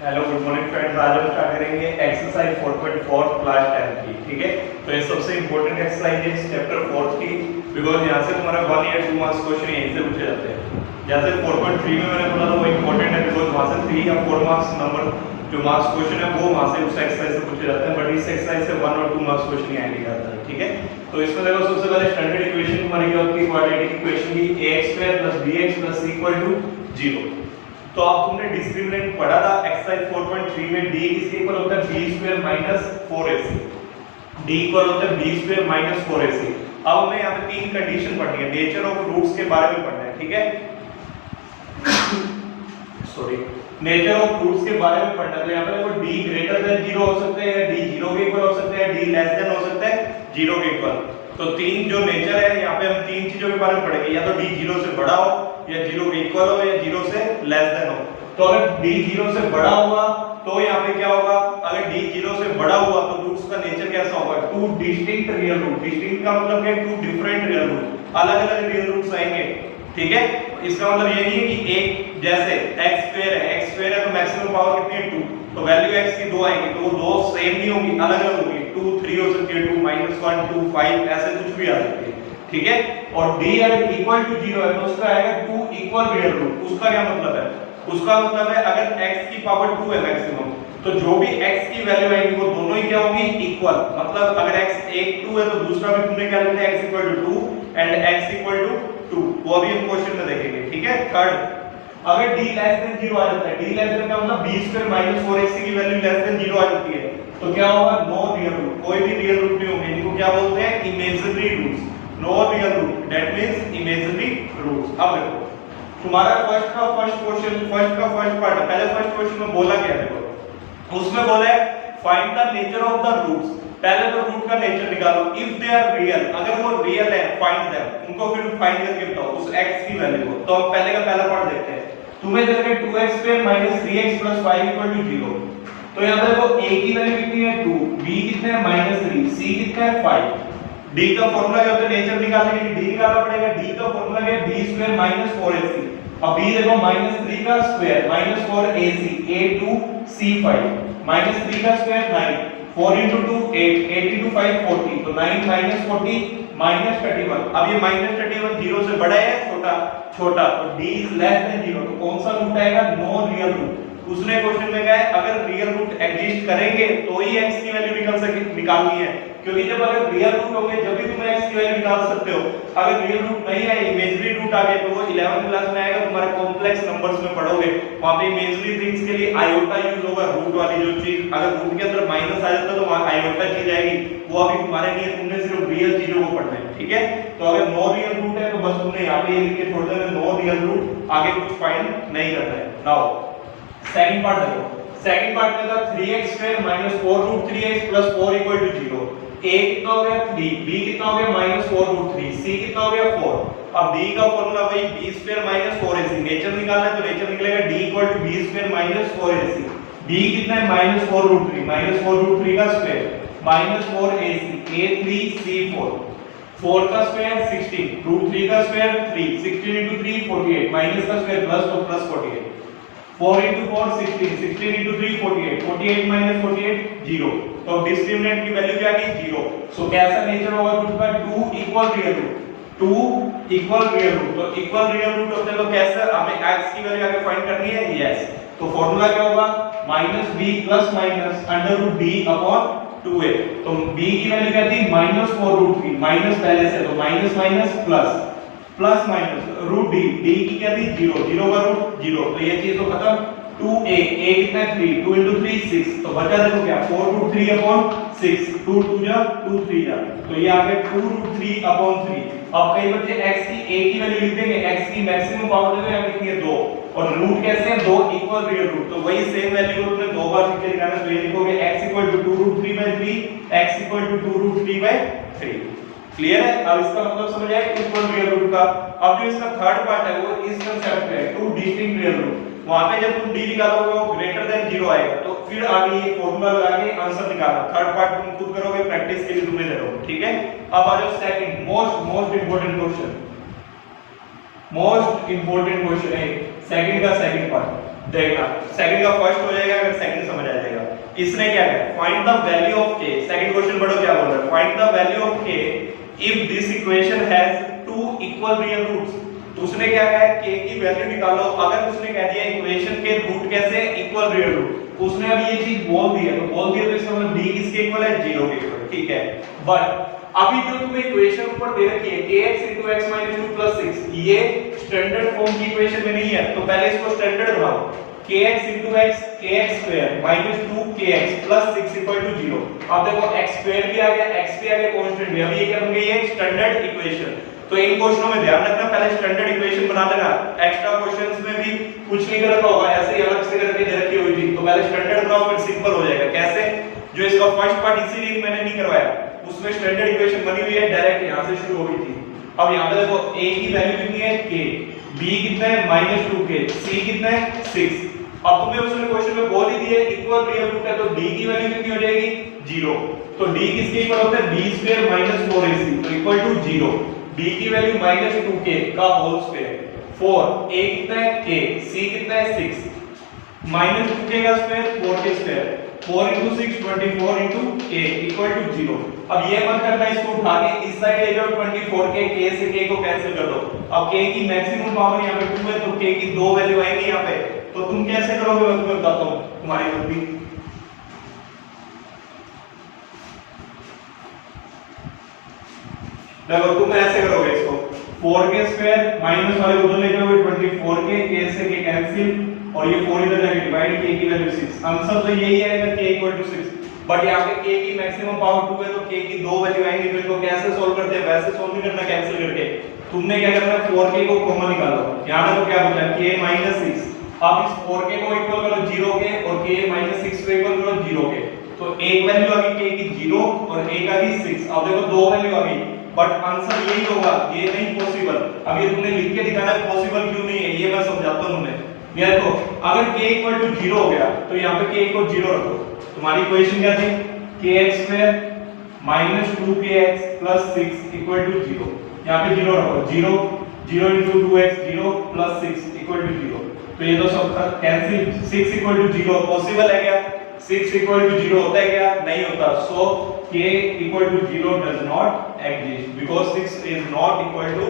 Hello good morning friends. आज हम start करेंगे एक्सरसाइज 4.4 क्लास 10 की। ठीक है, तो ये सबसे इंपॉर्टेंट एक्सरसाइज है चैप्टर 4 की, बिकॉज यहाँ से तुम्हारा 1 या 2 मार्क्स क्वेश्चन यहीं से पूछे जाते हैं। जैसे 4.3 में मैंने बोला था वो इंपॉर्टेंट है, बिकॉज वहाँ से 3 या 4 मार्क्स नंबर जो मार्क्स क्वेश्चन है वो वहाँ से उस एक्सरसाइज से पूछे जाते हैं, बट इस एक्सरसाइज से 1 और 2 मार्क्स क्वेश्चन यहाँ लिखा जाता है। ठीक है, तो इसमें देखो सबसे पहले स्टैंडर्ड इक्वेशन हमारी क्या होती है, क्वाड्रेटिक इक्वेशन की ax² + bx + c = 0। तो आप तुमने डिस्क्रिमिनेंट पढ़ा था एक्सरसाइज 4.3 में d किसके इक्वल होता है b² - 4ac। d इक्वल होता है b² - 4ac। अब हमें यहाँ पे तीन कंडीशन पढ़नी है, नेचर ऑफ रूट्स के बारे में पढ़ना है। ठीक है, सॉरी, नेचर ऑफ रूट्स के बारे में पढ़ना है। तो यहाँ पे देखो d ग्रेटर देन 0 हो सकते हैं, d 0 के इक्वल हो सकते हैं, d लेस देन हो सकता है 0 के इक्वल। तो तीन जो नेचर है यहाँ पे हम तीन चीजों के बारे में पढ़ेंगे, या तो d 0 से बड़ा हो, या 0 के इक्वल हो, या 0 से लेस देन हो। तो अगर d 0 से बड़ा हुआ तो यहाँ पे क्या होगा, अगर d 0 से बड़ा हुआ तो रूट्स का नेचर कैसा होगा, two distinct real root. Distinct का मतलब है टू डिफरेंट रियल रूट, अलग अलग रियल रूट्स आएंगे। ठीक है, इसका मतलब ये नहीं है कि एक जैसे x² है तो मैक्सिमम पावर कितनी है 2, तो वैल्यू x की 2 आएंगी, तो वो दो सेम नहीं होंगी, अलग अलग होंगी। 2 3 हो सकती है, 2 -1 2 5 ऐसे कुछ भी आ सकती है। ठीक है, और d अगर इक्वल टू 0 है तो उसका आएगा 2 इक्वल रियल रूट। उसका क्या मतलब है, उसका मतलब है अगर x की पावर 2 है मैक्सिमम, तो जो भी x की वैल्यू आएगी वो दोनों ही क्या होंगी, इक्वल। मतलब अगर x एक 2 है तो दूसरा भी तुमने क्या लिखना है, x = 2 एंड x = 2, वो अभी हम क्वेश्चन में देखेंगे। ठीक है, थर्ड, अगर d लेस देन 0 आ जाता है, d लेस देन का मतलब b² - 4ac की वैल्यू लेस देन 0 आ जाती है, तो क्या होगा, नो रियल रूट, कोई भी रियल रूट नहीं होंगे। इनको क्या बोलते हैं, imaginary roots. No real root, that means imaginary roots. अब देखो तुम्हारा फर्स्ट क्वेश्चन, फर्स्ट पार्ट है। पहले फर्स्ट क्वेश्चन में बोला क्या, देखो उसमें बोला है find the nature of the roots. पहले तो रूट का नेचर निकालो, इफ दे आर रियल, अगर वो रियल है फाइंड देम, उनको फिर फाइंड करके बताओ उस x की वैल्यू को। तो हम पहले का पहला पार्ट देखते हैं। तुम्हें दे रखे 2x² - 3x + 5 = 0, तो यहां पे देखो a की वैल्यू कितनी है 2, b कितना है -3, c कितना है 5। d का फार्मूला क्या होता है, नेचर निकालने के लिए d निकालना पड़ेगा। d का फार्मूला क्या है, b² - 4ac। अब b देखो -3 का स्क्वायर -4ac, a2 c5, -3 का स्क्वायर 9, 4 × 2 8, 8 × 5 40, तो 9 - 40 -31। अब ये -31 0 से बड़ा है छोटा, छोटा, तो d इज लेस देन 0, तो कौन सा रूट आएगा, नो रियल रूट। उसने क्वेश्चन में कहा है अगर रियल रूट एग्जिस्ट करेंगे तो ही x की वैल्यू निकालनी है, क्योंकि जब अगर रियल रूट होंगे जब भी तुम x की वैल्यू निकाल सकते हो। अगर रियल रूट नहीं है, इमेजिनरी रूट आ गए, तो वो 11th क्लास में आएगा, तुम्हारे कॉम्प्लेक्स नंबर्स में पढ़ोगे, वहां पे इमेजिनरी थिंग्स के लिए आयोटा यूज होगा, रूट वाली जो चीज। अगर रूट के अंदर माइनस आ जाता तो वहां आयोटा चीज आएगी, वो अभी तुम्हारे लिए, तुमने सिर्फ रियल चीजों को पढ़ना है। ठीक है, तो अगर नो रियल रूट है तो बस तुमने यहाँ पे ये लिख के छोड़ देना, नो रियल रूट, आगे कुछ फाइंड नहीं करना है। नाउ सेकंड पार्ट देखो, सेकंड पार्ट में था 3x² - 4√3x + 4 = 0। a कितना हो गया 3, b कितना हो गया -4√3, c कितना हो गया 4। अब d का फार्मूला वही b² - 4ac, नेचर निकालना है तो नेचर निकलेगा d = b² - 4ac। b कितना है -4√3, -4√3 का स्क्वायर -4ac, a3 c4, 4 का स्क्वायर 16, √3 का स्क्वायर 3, 16 × 3 48, माइनस का स्क्वायर प्लस तो प्लस 48, 4 × 4 16, 16 × 3 48, 48 - 48 0। तो डिस्क्रिमिनेंट की वैल्यू क्या आ गई 0। सो कैसा नेचर होगा रूट का, 2 equal real root, 2 equal real root. तो इक्वल रियल रूट होते हैं तो कैसे हमें x की वैल्यू आगे फाइंड करनी है, यस। तो फार्मूला क्या होगा, -b ± √b/2a। तो b की वैल्यू क्या थी -4√3, माइनस पहले से, तो minus minus plus, plus minus √d, d की क्या थी 0, 0 का रूट 0, तो ये चीज तो खत्म। 2a, a कितना 3, 2 × 3 6, तो बचा देखो क्या 4√3/6, 2 2 जा 2 3 जा, तो ये आ गया 2√3/3। अब कई बच्चे x की a की वैल्यू लिख देंगे, x की मैक्सिमम पावर देखो यहाँ कितनी है 2, और रूट कैसे हैं, 2 इक्वल रियल रूट, तो वही सेम वैल्यू को तुमने दो बार लिख के दिखाना, तो ये लिखोगे x = 2√3/3, x = 2√3/3। क्लियर है। अब इसका मतलब समझ आया इक्वल रियल रूट का। अब जो इसका थर्ड पार्ट है वो इस कांसेप्ट पे है, टू डिस्टिंक्ट रियल रूट। वहां पे जब तुम d निकालोगे वो ग्रेटर देन 0 आएगा, तो फिर आगे ये फार्मूला लगा के आंसर निकालना। थर्ड पार्ट तुम खुद करोगे, प्रैक्टिस के लिए तुम्हें दे रहा हूं, ठीक है। अब आ जाओ second most important question, most important question है सेकंड का सेकंड पार्ट। देखना सेकंड का फर्स्ट हो जाएगा, अगर सेकंड समझ आ जाएगा। इसने क्या कहा, find the value of k, second question पढ़ो क्या बोल रहा है, find the value of k if this equation has two equal real roots. तो उसने क्या कहा है, k की वैल्यू निकालो। अगर उसने कह दिया इक्वेशन के रूट कैसे, इक्वल रियल रूट, उसने अभी ये चीज बोल दी है, तो बोल दिया तो इसका मतलब b किसके इक्वल है, 0 के इक्वल, ठीक है। बट अभी जो तुम्हें इक्वेशन ऊपर दे रखी है kx * x - 2 + 6, ये स्टैंडर्ड फॉर्म की इक्वेशन में नहीं है, तो पहले इसको स्टैंडर्ड बनाओ। kx * x kx² - 2kx + 6 = 0। अब देखो x² भी आ गया, x भी आ गया, कांस्टेंट भी। अब ये क्या बन गई है, स्टैंडर्ड इक्वेशन। तो इन क्वेश्चनों में ध्यान रखना, पहले स्टैंडर्ड इक्वेशन बना लेना। एक्स्ट्रा क्वेश्चंस में भी कुछ नहीं कर रखा होगा, ऐसे ही अलग से करके दे रखी हुई थी, तो पहले स्टैंडर्ड बनाओ, फिर सिंपल हो जाएगा। कैसे, जो इसका फर्स्ट पार्ट इसीलिए मैंने नहीं करवाया, उसमें स्टैंडर्ड इक्वेशन बनी हुई है, डायरेक्ट यहां से शुरू हो गई थी। अब यहां पे देखो a की वैल्यू कितनी है, k, b कितना है -2k, c कितना है 6। अब तुम्हें उसने क्वेश्चन में बोल ही दिया इक्वल रियल रूट है, तो d की वैल्यू कितनी हो जाएगी, 0। तो d किसके इक्वल होता है, b² - 4ac, तो इक्वल टू 0। d की वैल्यू -2k का होल स्क्वायर, 4, a कितना है k, c कितना है 6, -2k का square 4k square, 4 * 6 24 * k equal to 0। अब ये मत करना, इसको उठा के इस साइड ले जाओ, 24k, k से k को कैंसिल कर दो। अब k की मैक्सिमम पावर यहाँ पे 2 है, तो k की 2 वैल्यू आएंगी यहाँ पे, तो तुम कैसे करोगे मैं तुम्हें बताता हूँ, तुम्हारी बुद्धि। देखो तुम ऐसे करोगे इसको, 4k स्क्वायर माइनस वाले उधर ले जाओगे, 24k, k से k कैंसिल, और ये 4 इधर जाके डिवाइड, k की वैल्यू 6। आंसर तो यही आएगा, k = 6। बट यहाँ पे k की मैक्सिमम पावर 2 है, तो k की 2 वैल्यू आएंगी, तो इनको कैसे सोल्व करते हैं, वैसे सोल्व नहीं करना कैंसिल करके। तुमने क्या करना है, 4k को कॉमन निकालो, यहाँ पे तो क्या बचा, k - 6। अब इस 4k को इक्वल करो 0 के, और k - 6 को इक्वल करो 0 के, तो एक वैल्यू आ गई k की 0 और एक आ गई 6। अब देखो दो वैल्यू आ गई, बट आंसर यही होगा, ये नहीं पॉसिबल। अब ये तुमने लिख के दिखाना है पॉसिबल क्यों नहीं है, ये मैं समझाता हूं तुम्हें। ये देखो, अगर k = 0 हो गया, तो यहाँ पे k को 0 रखो। तुम्हारी इक्वेशन क्या थी, kx² - 2kx + 6 = 0। यहाँ पे 0 रखो, 0 0 * 2x 0 + 6 = 0। तो ये तो सब कैंसिल, 6 = 0 पॉसिबल है क्या, 6 = 0 होता है क्या, नहीं होता। So k = 0 does not exist, because 6 is not equal to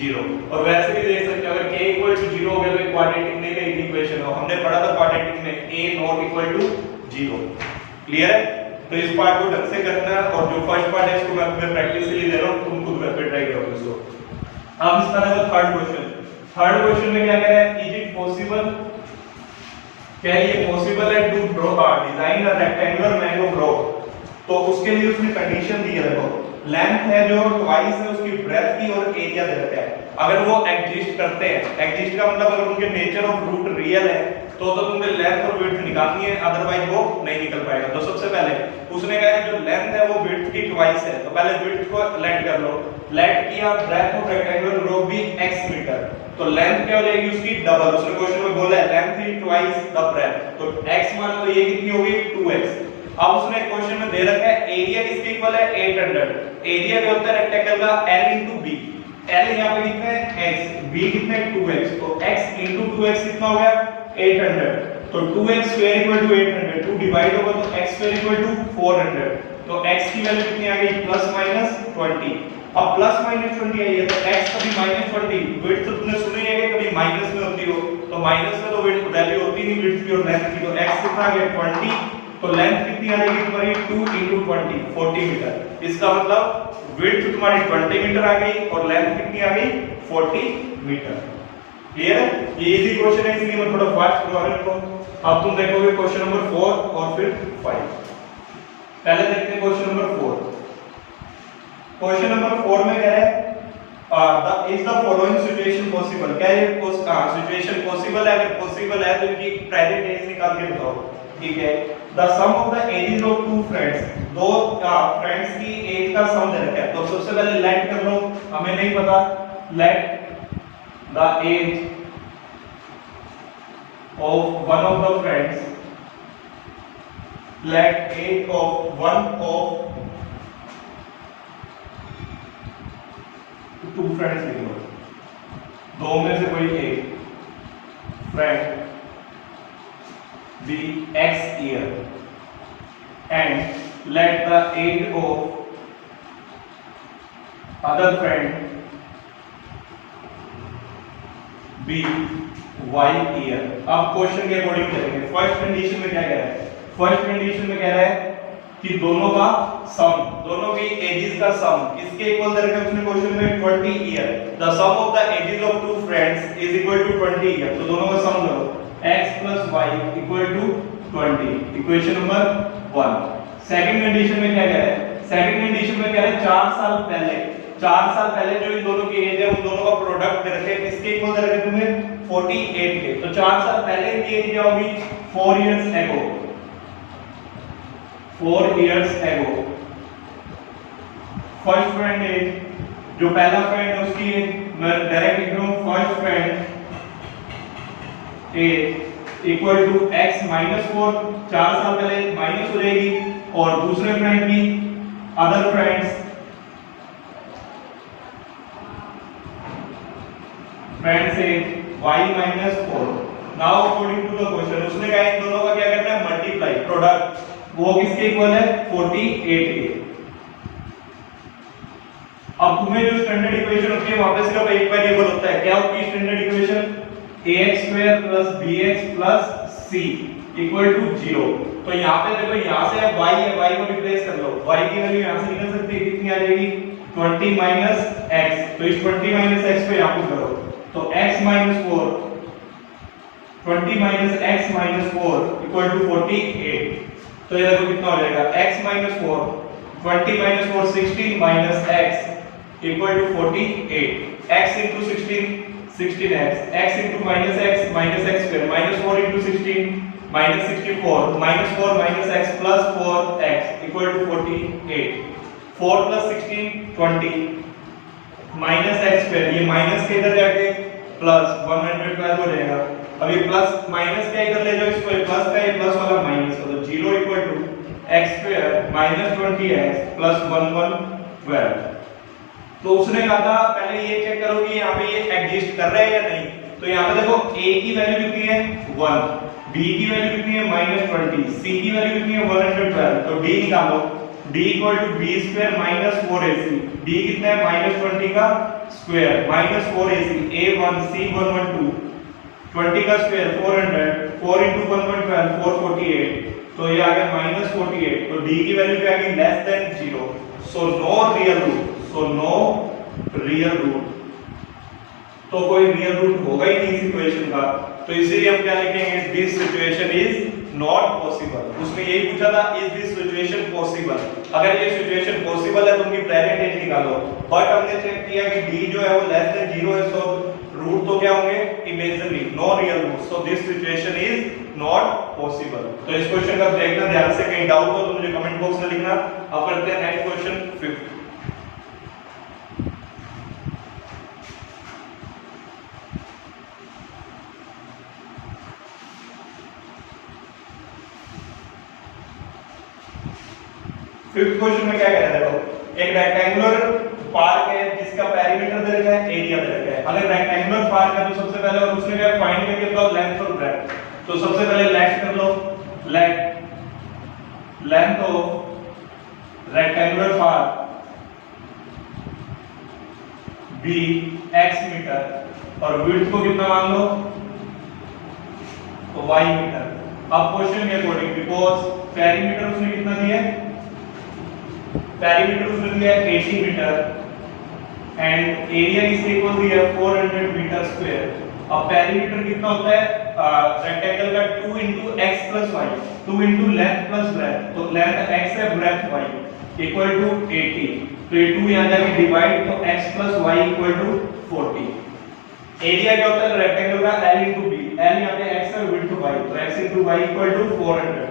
0। और वैसे भी देख सकते हो, अगर k = 0 हो गया तो क्वाड्रेटिक नहीं रहेगी इक्वेशन, हमने पढ़ा था क्वाड्रेटिक में a ≠ 0। क्लियर है, तो इस पार्ट को ढंग से करना है, और जो फर्स्ट पार्ट है इसको मैं प्रैक्टिस के लिए दे रहा हूं, तुम खुद घर पे ट्राई करो इसको। अब इस तरह का थर्ड क्वेश्चन में क्या कह रहा है, इज इट पॉसिबल, क्या ये पॉसिबल है to draw design a rectangular mango grove. तो उसके लिए उसने कंडीशन दी है, देखो लेंथ है जो ट्वाइस है उसकी ब्रेथ की, और एरिया दे रखा है। अगर वो एग्जिस्ट करते हैं, एग्जिस्ट का मतलब अगर उनके नेचर ऑफ रूट रियल है, तो तुम्हें लेंथ और विड्थ निकालनी है, अदरवाइज वो नहीं निकल पाएगा। तो सबसे पहले उसने कहा है जो लेंथ है वो विड्थ की ट्वाइस है, तो पहले विड्थ को लेट कर लो, लेट किया, ब्रेथ ऑफ रेक्टेंगुलर ग्रो भी x मीटर, तो लेंथ क्या हो जाएगी उसकी डबल। उसने क्वेश्चन में बोला है length is twice the breadth, तो x मान लो ये कितनी होगी 2x। अब उसने क्वेश्चन में दे रखा है एरिया किसके इक्वल है 800। एरिया क्या होता है रेक्टेंगल का, l * b, l यहां पे कितना है x, b कितना है 2x, तो x * 2x कितना हो गया 800। तो 2x² = 800, 2 डिवाइड होगा तो x² = 400, तो x की वैल्यू कितनी आ गई +-20। अब +-20 आई है, तो x कभी -20, विड्थ तो तुमने सुनी है कि कभी माइनस में होती हो, तो माइनस में तो विड्थ वैल्यू होती नहीं विड्थ की और लेंथ की, तो x कितना आ गया 20, तो लेंथ कितनी आ जाएगी तुम्हारी 2 * 20 40 मीटर। इसका मतलब विड्थ तुम्हारी 20 मीटर आ गई और लेंथ कितनी आ गई 40 मीटर। क्लियर है, ये इजी क्वेश्चन है, इसलिए मैं थोड़ा फास्ट करवा रहा हूं। अब तुम देखोगे क्वेश्चन नंबर 4 और फिर 5। पहले देखते हैं क्वेश्चन नंबर 4। क्वेश्चन नंबर 4 में कह रहा है is the following situation possible, क्या ये सिचुएशन पॉसिबल है, अगर पॉसिबल है तो इनकी प्रेजेंट एज निकाल के बताओ। ठीक है, the sum of the ages of two friends, दो फ्रेंड्स की एज का सम दे रखा है, तो सबसे पहले लेट कर लो, हमें नहीं पता, let the age of one of the friends, let age of one of two friends लिख लो, दो में से कोई एक friend be x year and let the age of other friend be y year। अब क्वेश्चन के अकॉर्डिंग चलेंगे। First condition में क्या कह रहा है? फर्स्ट कंडीशन में कह रहा है कि दोनों का सम, दोनों की एजेस का सम किसके इक्वल दे रखा है उसने क्वेश्चन में 20 year. The sum of the ages of two friends is equal to 20 year. तो दोनों का सम करो x plus y equal to 20, equation number 1। Second condition में क्या कह रहा है? सेकंड कंडीशन में कह रहा है 4 साल पहले जो इन दोनों की एज है उन दोनों का प्रोडक्ट दे रखे हैं, किसके इक्वल दे रखे हैं तुम्हें? 48 के। तो 4 साल पहले की एज क्या होगी? 4 years ago. 4 years ago first friend as, जो पहला फ्रेंड है उसकी एज मैं डायरेक्ट लिख रहा हूं, first friend age equal to x minus 4, 4 साल पहले माइनस हो जाएगी, और दूसरे फ्रेंड की other friends age y minus 4। Now according to the question उसने कहा इन दोनों का क्या करना है? मल्टीप्लाई, प्रोडक्ट वो किसके इक्वल है? 48 के। अब तुम्हें जो स्टैंडर्ड इक्वेशन होती है वहां पे सिर्फ एक वेरिएबल होता है। क्या होती है standard equation? ax square plus bx plus c equal to 0। तो यहाँ पे देखो, यहाँ से अब y है, y को रिप्लेस कर लो, y की वैल्यू यहाँ से निकल सकती है, कितनी आ जाएगी? 20 माइनस x। तो इस 20 माइनस x को यहाँ पे करो तो x minus 4, 20 minus x minus 4 equal to 48। तो ये देखो कितना हो जाएगा? x minus 4, 20 minus 4 16 minus x equal to 48। x into 16 16x, x into minus x square, minus 4 into 16 minus 64, minus 4 minus x plus 4x equal to 48। 4 plus 16 20 minus x square, ये minus के इधर जाके प्लस 112 हो जाएगा। अब ये plus minus का इधर ले जाओ इसको, प्लस का ये प्लस वाला माइनस हो, तो 0 equal to x square minus 20x plus 112। तो उसने कहा था पहले ये चेक करो कि यहाँ पे ये एग्जिस्ट कर रहा है या नहीं। तो यहाँ पे देखो a की वैल्यू कितनी है? 1, b की वैल्यू कितनी है? -20, c की वैल्यू कितनी है? 112। तो d निकालो, d equal to b square minus 4ac। d कितना है? -20 का square minus 4ac, a1 c112, 20 का स्क्वायर 400, 4 into 112 448। तो ये आ गया -48। तो d की वैल्यू क्या आ गई? Less than 0। So no real root, so no real root. तो कोई रियल रूट होगा ही नहीं इस इक्वेशन का। तो इसीलिए हम क्या लिखेंगे? This situation is not possible. उसने यही पूछा था इज दिस सिचुएशन पॉसिबल। अगर ये सिचुएशन पॉसिबल है तो उनकी प्रेजेंट एज निकालो। बट हमने चेक किया कि d जो है वो लेस देन 0 है, सो रूट तो क्या होंगे? Imaginary, no real root. So this situation is not possible. तो इस क्वेश्चन का देखना ध्यान से, कहीं डाउट हो तो मुझे कमेंट बॉक्स में लिखना। अब करते हैं नेक्स्ट क्वेश्चन 5। फिफ्थ क्वेश्चन में क्या कह रहा है? देखो एक रेक्टेंगुलर पार्क है जिसका पेरीमीटर दे रखा है, एरिया दे रखा है। अगर रेक्टेंगुलर पार्क है तो सबसे पहले, और उसने क्या फाइंड करके बताओ लेंथ और ब्रेड्थ। तो सबसे पहले लेंथ कर लो, length of rectangular park b x metre, और विड्थ को कितना मान लो? तो y मीटर। अब क्वेश्चन के अकॉर्डिंग, बिकॉज़ पेरीमीटर उसने कितना दिया है? पेरीमीटर उसने दिया 80 मीटर एंड एरिया इसके इक्वल दिया 400 मीटर स्क्वायर। अब पेरीमीटर कितना होता है रेक्टेंगल का? 2 into x plus y, 2 into length plus breadth। तो लेंथ x है, ब्रेड्थ y इक्वल टू 80। तो ये 2 यहां जाके डिवाइड, तो x plus y equal to 40। Area क्या होता है रेक्टेंगल का? l into b, l यहां पे x है, विड्थ y, तो x into y equal to 400।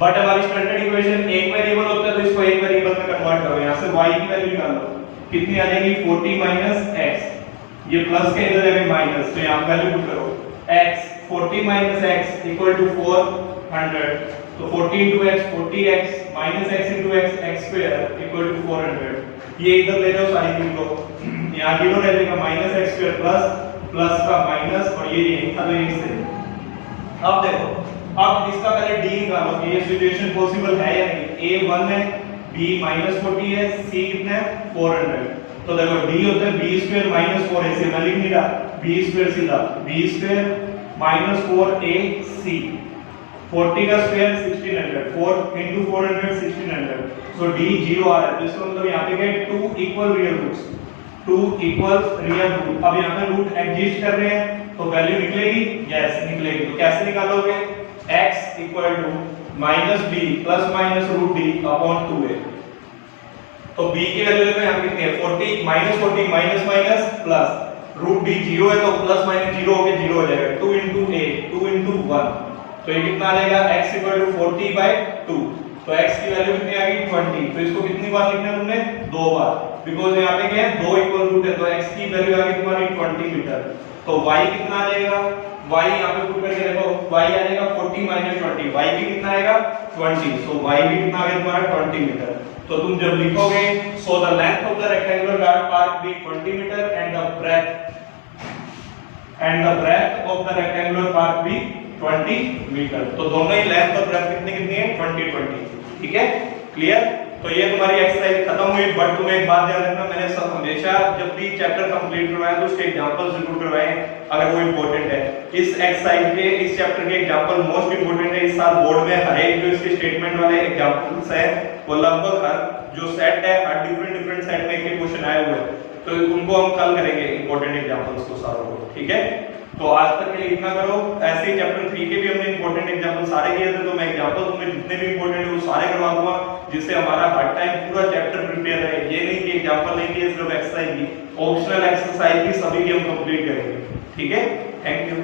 But हमारी स्टैंडर्ड इक्वेशन एक वेरिएबल होता है तो इसको एक वेरिएबल में कन्वर्ट करो। यहां से y की वैल्यू निकालो, कितनी आ जाएगी? 40 माइनस x, ये प्लस के इधर है माइनस, तो यहां वैल्यू पुट करो x 40 minus x equal to 400। तो 40 into x 40x minus x into x x square equal to 400। ये इधर ले जाओ सारी चीज को, यहां जीरो रह जाएगा, minus x square plus plus का माइनस, और ये यहीं था तो यहीं से अब देखो, अब इसका पहले d निकालो कि ये सिचुएशन पॉसिबल है या नहीं। a 1 है, b -40 है, c कितना है 400। तो देखो d होता है b स्क्वायर माइनस 4ac, मैं लिख नहीं रहा, b स्क्वायर सीधा b स्क्वायर माइनस 4ac, 40 का स्क्वायर 1600, 4 into 400 1600, सो d 0 आ रहा है। तो इसका मतलब यहाँ पे क्या है, 2 equal real roots, 2 equal real root. अब यहाँ पे रूट एग्जिस्ट कर रहे हैं तो वैल्यू निकलेगी, यस निकलेगी। तो कैसे निकालोगे, x equal to minus b plus minus root d upon 2a। तो b की वैल्यू देखो यहाँ पे कितनी है 40, minus 40 minus minus plus root d 0 है तो प्लस माइनस 0 होके 0 हो जाएगा, 2 into a 2 into 1, तो ये कितना आ जाएगा x इक्वल टू 40/2। तो x की वैल्यू कितनी आ गई 20। तो इसको कितनी बार लिखना है तुमने, 2 बार, बिकॉज़ यहाँ पे क्या है 2 इक्वल रूट है, तो x की वैल्यू आ गई तुम्हारी 20 मीटर। तो y कितना आ जाएगा, y यहाँ पे पुट करके देखो, y आ जाएगा 40 माइनस 20, y भी कितना आएगा 20, सो y भी कितना आ गया तुम्हारा 20 मीटर। तो तुम जब लिखोगे, so the length of the rectangular park be 20 metre and the breadth of the rectangular park be 20 metre. तो दोनों ही लेंथ और ब्रेड्थ कितनी कितनी है 20 20, ठीक है, क्लियर। तो ये तुम्हारी एक्सरसाइज खत्म हुई। बट तुम्हें एक बात याद रखना, मैंने सब हमेशा जब भी चैप्टर कंप्लीट करवाया तो उसके एग्जांपल्स जरूर करवाए अगर वो इंपॉर्टेंट है। इस एक्सरसाइज के, इस चैप्टर के एग्जांपल मोस्ट इंपॉर्टेंट है। इस साल बोर्ड में हर एक जो इसके स्टेटमेंट वाले एग्जांपल्स है वो लगभग हर जो सेट है हर डिफरेंट सेट में एक क्वेश्चन आए हुए हैं, तो उनको हम कल करेंगे इंपॉर्टेंट एग्जांपल्स को सारों को, ठीक है। तो आज तक के लिए इतना करो। ऐसे ही चैप्टर 3 के भी हमने इंपॉर्टेंट एग्जांपल सारे किए थे, तो मैं एग्जांपल तुम्हें जितने भी इंपॉर्टेंट है वो सारे करवा दूंगा, जिससे हमारा हर टाइम पूरा चैप्टर प्रिपेयर रहे। ये नहीं कि एग्जांपल नहीं किए सिर्फ एक्सरसाइज की, ऑप्शनल एक्सरसाइज भी सभी की हम कंप्लीट करेंगे, ठीक है। Thank you.